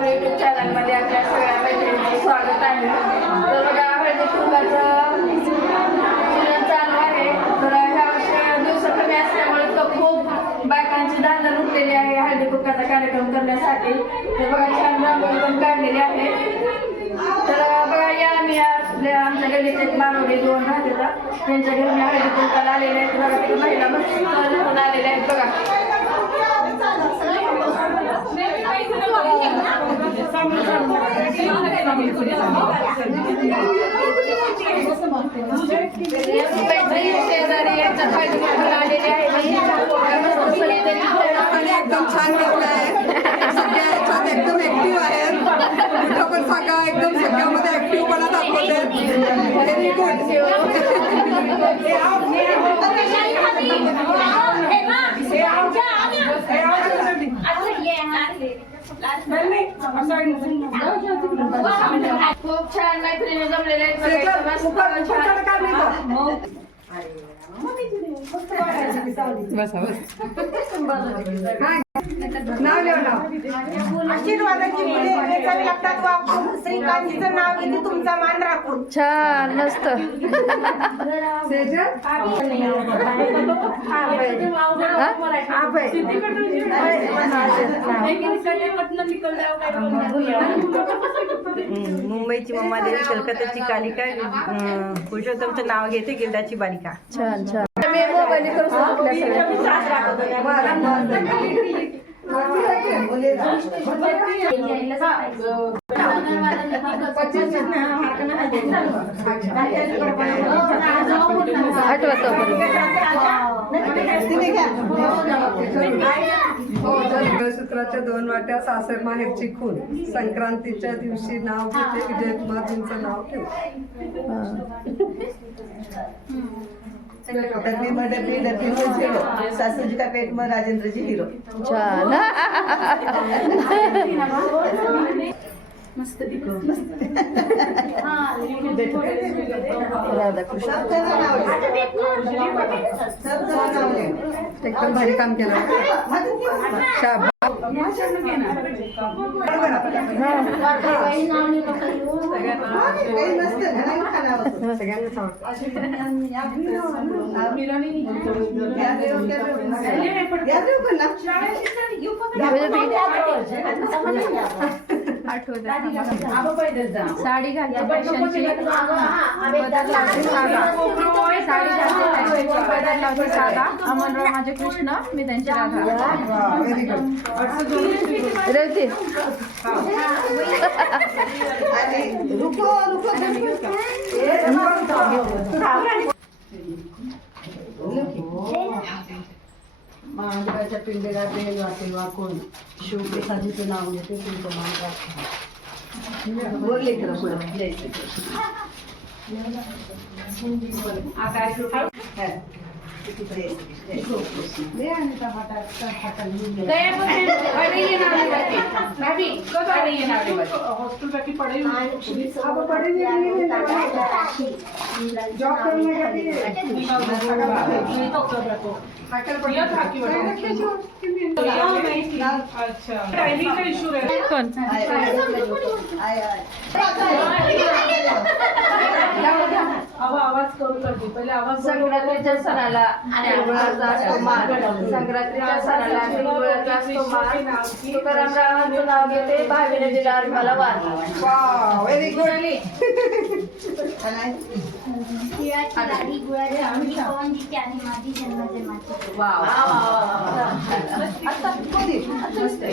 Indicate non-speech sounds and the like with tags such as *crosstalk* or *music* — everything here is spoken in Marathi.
पवार युट्यूब चॅनलमध्ये आपल्या सगळ्या मैत्रिणींचं स्वागत आहे. तर बघा हळदी कुंभाचं सीजन चालू आहे. तर ह्या वर्षी दिवस कमी असल्यामुळे तर खूप बायकांची धांदल उठलेली आहे हळदी कुंभाचा कार्यक्रम करण्यासाठी. तर बघा छान रांगोळी पण काढलेली आहे. तर बघा या मी आपल्या आमच्या गल्लीचे एक मानवडे दोन राहतात. त्यांच्या घरी मी हळदी कुंकाला आलेले आहेत बघा महिला मस्त आलेल्या आहेत. बघा. शेजारी यांच्या हळदी आलेले आहे आणि एकदम छान घेतलं आहे सगळ्या ह्याच्यात एकदम ऍक्टिव्ह आहेत कुठं पण सांगा एकदम सगळ्यामध्ये ऍक्टिव्हपणा दाखवते व्हेरी गुड खूप छान मैत्रिणी जमलेल्या आशीर्वादाची फुले वेचावी लागतात वापरून श्रीकांतीचं नाव घेते तुमचा मान राखून छान मस्त सेजल मुंबईची मम्मा देवी कलकत्त्याची कालिका पुरुषोत्तमचं नाव घेते गिल्डाची बालिका. छान छान. आठवतो मंगळसूत्राच्या दोन वाट्या सासर माहेरची खून संक्रांतीच्या दिवशी नाव घेते विजय कुमारजींचं नाव ठेव. डब्बी में डब्बी डब्बी में झीरो सासू जी का पेट में राजेंद्र जी हीरो. *laughs* *laughs* एकदम भारी काम केलं. शाबास. सगळ्यांना. साडी घालते फॅशनची बदल लावते. साधा साडी घालते फॅशनची बदल लावते साधा. अमनराव माझे कृष्ण मी त्यांची राधा. महादेवाच्या पिंडीला बेल वाटेल वाकून. शिवप्रसादीचं नाव घेते तुमचं मान राखून बोलले खरं पुढं. द्यायचं कोण आवाज करू पहिले आवाज मान संक्रांतीच्या सणाला तिळगुळाचा असतो मान. तुकाराम रावांचं नाव घेते भावीने दिला मला वाण व्हेरी गुड